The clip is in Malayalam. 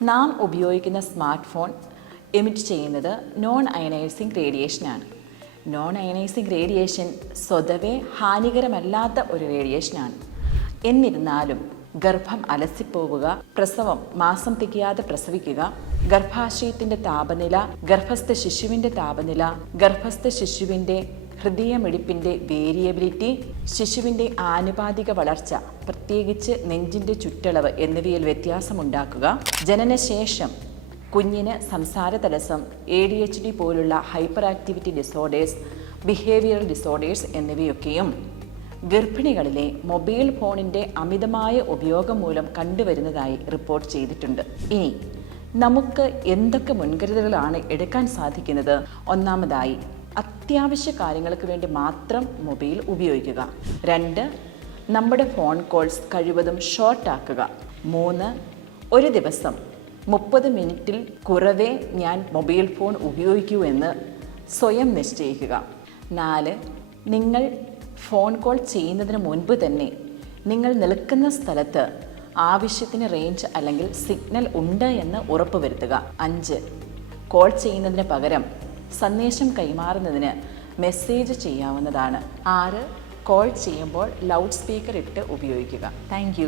നാം ഉപയോഗിക്കുന്ന സ്മാർട്ട് ഫോൺ എമിറ്റ് ചെയ്യുന്നത് നോൺ അയനൈസിങ് റേഡിയേഷനാണ് നോൺ അയനൈസിങ് റേഡിയേഷൻ സ്വതവേ ഹാനികരമല്ലാത്ത ഒരു റേഡിയേഷനാണ് എന്നിരുന്നാലും ഗർഭം അലസിപ്പോവുക പ്രസവം മാസം തികയാതെ പ്രസവിക്കുക ഗർഭാശയത്തിന്റെ താപനില ഗർഭസ്ഥ ശിശുവിന്റെ താപനില ഗർഭസ്ഥ ശിശുവിന്റെ ഹൃദയമിടിപ്പിന്റെ വേരിയബിലിറ്റി ശിശുവിന്റെ ആനുപാതിക വളർച്ച പ്രത്യേകിച്ച് നെഞ്ചിന്റെ ചുറ്റളവ് എന്നിവയിൽ വ്യത്യാസമുണ്ടാക്കുക. ജനനശേഷം കുഞ്ഞിന് സംസാര തടസ്സം എ ഡി എച്ച് ഡി പോലുള്ള hyperactivity disorders behavioural disorders എന്നിവയൊക്കെയും. ഗർഭിണികളിലെ മൊബൈൽ ഫോണിന്റെ അമിതമായ ഉപയോഗം മൂലം കണ്ടുവരുന്നതായി റിപ്പോർട്ട് ചെയ്തിട്ടുണ്ട്. ഇനി നമുക്ക് എന്തൊക്കെ മുൻകരുതലുകളാണ് എടുക്കാൻ സാധിക്കുന്നത്? ഒന്നാമതായി അത്യാവശ്യ കാര്യങ്ങൾക്ക് വേണ്ടി മാത്രം മൊബൈൽ ഉപയോഗിക്കുക. രണ്ട് നമ്മുടെ ഫോൺ കോൾസ് കഴിവതും ഷോർട്ട് ആക്കുക. മൂന്ന് ഒരു ദിവസം മുപ്പത് മിനിറ്റിൽ കുറവേ ഞാൻ മൊബൈൽ ഫോൺ ഉപയോഗിക്കൂ എന്ന് സ്വയം നിശ്ചയിക്കുക. നാല് നിങ്ങൾ ഫോൺ കോൾ ചെയ്യുന്നതിന് മുൻപ് തന്നെ നിങ്ങൾ നിൽക്കുന്ന സ്ഥലത്ത് ആവശ്യത്തിന് റേഞ്ച് അല്ലെങ്കിൽ സിഗ്നൽ ഉണ്ട് എന്ന് ഉറപ്പുവരുത്തുക. അഞ്ച് കോൾ ചെയ്യുന്നതിന് പകരം സന്ദേശം കൈമാറുന്നതിന് മെസ്സേജ് ചെയ്യാവുന്നതാണ്. ആറ് കോൾ ചെയ്യുമ്പോൾ ലൗഡ് സ്പീക്കർ ഇട്ട് ഉപയോഗിക്കുക. താങ്ക്